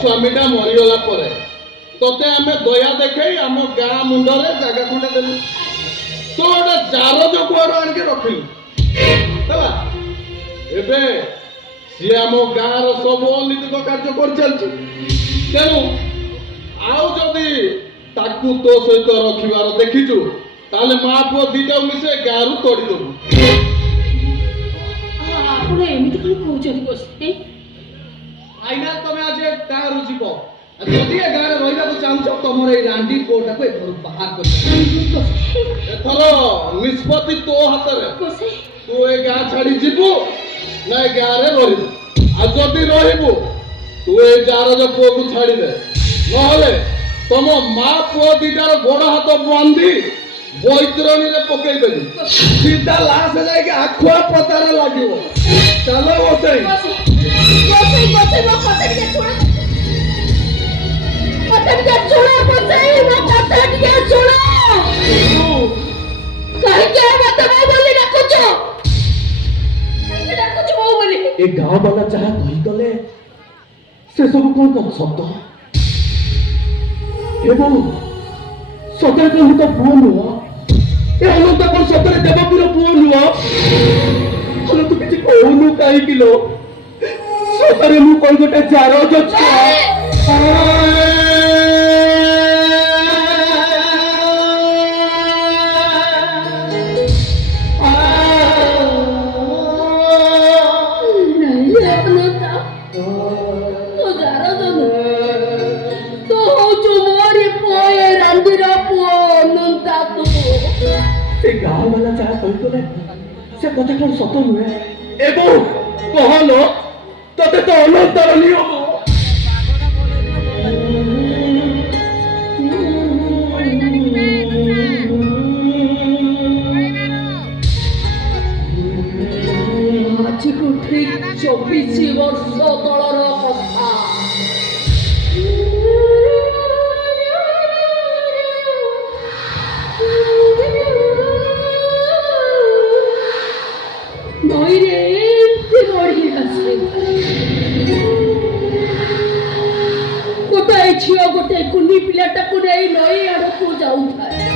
स्वामीटा मरीगला पर तोते आम दया देखे आम गाँ मुंडे जगह खंडे देलु तो गोटे जार जो कुआड़ आणिके रखिलु एबे सी आम गाँव सब अनैतिक कार्य कर चलछि तेणु आउ जदि ताकू तो सहित रखिबार देखिचु ताले मां पुओ दीटा मिसे गाँव रु तोड़ी देबु आपण एमिति कोन कहउछथि गोष्ठी आइना तमे आज गाँव रु जीवो जदि ए गाँव रे रहिबा को चाहछो तमर ए रांडी कोटा को एथर बाहर कर एथर निष्पत्ति तो हाथ रे तू ए गाँ छाड़ी जीवु ना ए गाँव रे रहिबु आ जदि रहिबु तू ए जार जो पुओ को छाड़ी दे नहले तम मां पुओ दीटार गोड़ हाथ बांधी बैतरणी रे पकई देबी सीधा लाश जाय के आखुआ पतार लागिवो चलो ओसई गोसाई मो पतन के छोड़ गोसाई मो पतन के छोड़ कह के मत मैं बोली रखुचो मो बोली ए गाँव वाला जहाँ कही गले से सब कौन कौन शब्द एवं सतरे कहूँ तो पुओ नुह ए अनंत कौन सतरे देवपुर पुओ नुह हलो तू किसी कहूनु कहीं किलो सतरे मु कौन गोटे जार जो गाँव वाला चाहे कही गले से कथा कौन सत नुहे एवं कहलो तते तो अनंतर नियम आज को ठीक 24 वर्ष तलर कथा गोटाए झील गोटे कुनी पिलाटा को नहीं नई आड़ को जाऊ थाए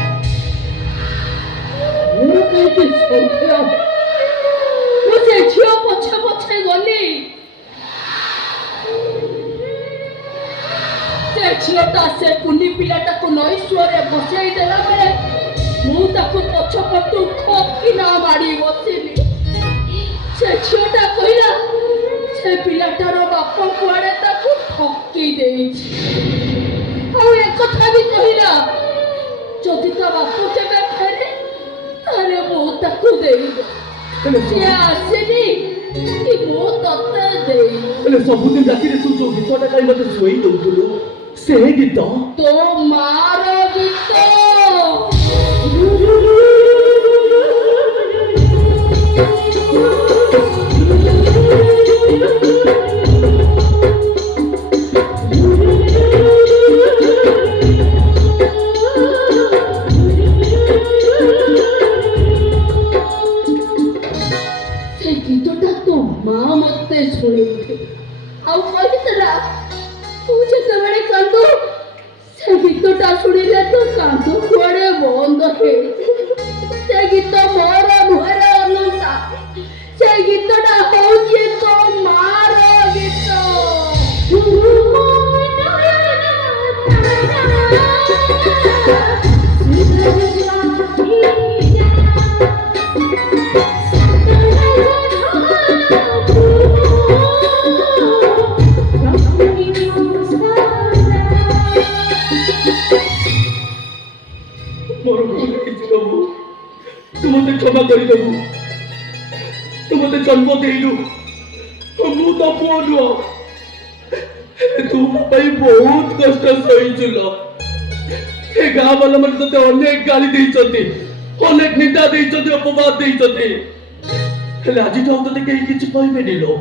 मुझे झील पछे पछे गली से झीलटा से कुनी पिलाटा को नई सुरे बसाई देला बेले मु ताको पछ पटु खपी ना मारी बसिली से झीलटा कहिला से पिलाटार बाप कुआड़े ताको ठकी देइछि आ एक कथा भी कहिला जदि ता बाप केबे फेरे तारे मो ताको देई से आसेनी कि मो तते देई एले सबुदिन राति रे तू जो गीतटा गाई मते सोई दउतुलु से गीत तो मार गीत शुणिले तो कांध कुआड़े बंद है से गीत मोर नुहर अनंता से गीतटा होउछि तो मार गीत क्षमा कर तुमते जन्म देलु मु तो पुओ नुह तुम बहुत कष्ट सहीचुल ए गाँ वाला मैंने ते अनेक गाली देइछथि अनेक निंदा देइछथि अपवाद देइछथि हेले आज तो हम ते केही किछि कहबे निलो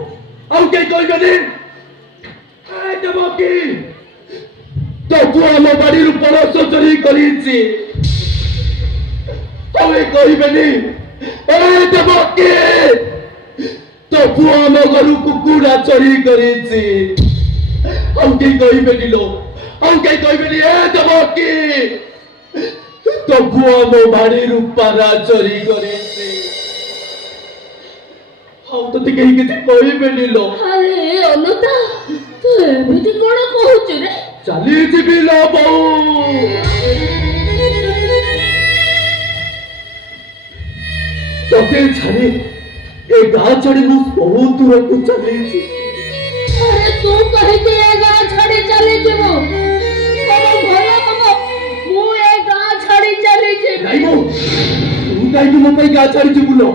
आउ केही कहबे नि ए देवकी तो पुओ हम बाड़ी रु परस चोरी करिछि तमे कहबे नि ए देवकी तो पुओ हम घरु कुकुड़ा चोरी करिछि ଆଉ କେହି କହିବେନି ଲୋ, ଆଉ କେହି କହିବେନି ଏ ଦେବକୀ ତୋ ପୁଅ ମୋ ବାଡ଼ିରୁ ପାରା ଚୋରି କରିଛି। ଆଉ ତତେ କେହି କିଛି କହିବେନି ଲୋ। ଆରେ ଅନତା ତୁ ଏମିତି କଣ କହୁଛୁ ରେ? ଚାଲିଯିବି ଲୋ ବୋଉ। ତତେ ଛାଡ଼ି ଏ ଗାଁ ଛାଡ଼ି ମୁଁ ବହୁତ ଦୂରକୁ ଚାଲିଛି। ଆରେ ତୁ କାହିଁକି ଏ ଗାଁ ଛାଡ଼ି ଚାଲିଯିବୁ? ତୋର ଭଲ ହବ ମୁଁ ଏ ଗାଁ ଛାଡ଼ି ଚାଲିଯିବି। ନାଇଁ ବୋଉ, ତୁ କାହିଁକି ମୋ ପାଇଁ ଗାଁ ଛାଡ଼ି ଯିବୁ ଲୋ?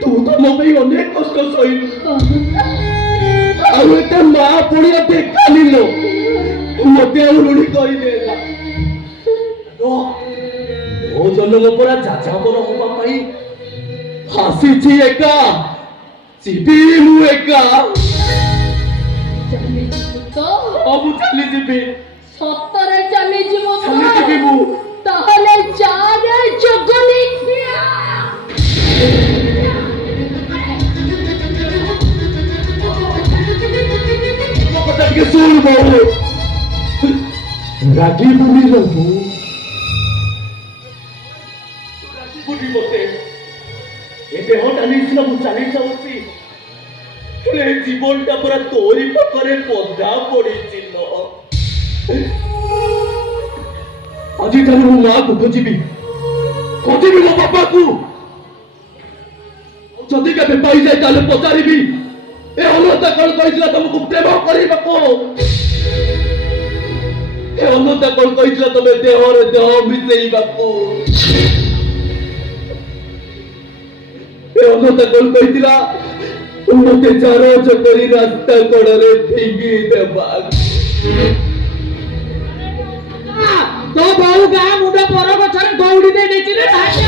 ତୁ ତ ମୋ ପାଇଁ ଅନେକ କଷ୍ଟ ସହିଲୁ। ଆଉ ଏତେ ମା ପୁଣିଆ ଦେଖାଲି ଲୋ, ମତେ ଆଉ ଋଣୀ କହିଦେଲା। ମୋ ଜନ୍ମ ପରା ଯାଯାବର ହବା ପାଇଁ ଆସିଛି ଏକା, ଯିବି ମୁଁ ଏକା। ଚାଲିଯିବୁ ତ? ହଁ ମୁଁ ଚାଲିଯିବି, ସତରେ ଚାଲିଯିବୁ ତ? ଚାଲିଯିବି ମୁଁ। ତାହେଲେ ଯାରେ ଜଗନି ମୋ କଥା ଟିକେ ଶୁଣ ବୋଉ, ରାଗିବୁନି ଲୋ ବୋଉ, ରାଗିବୁନି ମତେ। ଏ ଦେହଟା ନେଇଥିଲା ମୁଁ ଚାଲି ଯାଉଛି, ହେଲେ ଏ ଜୀବନଟା ପୁରା ତୋରି ପାଖରେ ବନ୍ଧା ପଡ଼ିଛି ଲୋ। ଆଜିଠାରୁ ମୁଁ ମାଆକୁ ଖୋଜିବି ମୋ ବାପାକୁ। ଯଦି କେବେ ପାଇଯାଏ ତାହେଲେ ପଚାରିବି ଏ ଅନନ୍ତା କଣ କହିଥିଲା ତମକୁ ପ୍ରେମ କରିବାକୁ? ଏ ଅନନ୍ତା କଣ କହିଥିଲା ତମେ ଦେହରେ ଦେହ ମିଶେଇବାକୁ? ଏ ଅନନ୍ତା କଣ କହିଥିଲା ମତେ ଚାରଜ କରି ରାସ୍ତା କଡ଼ରେ ଫିଙ୍ଗି ଦେବାକୁ? ତୋ ବୋଉ ଗାଁ ମୁଣ୍ଡ ପର ଗଛରେ ଦୌଡ଼ି ଦେଇ ଦେଇଛି ରେ ଭାଇ।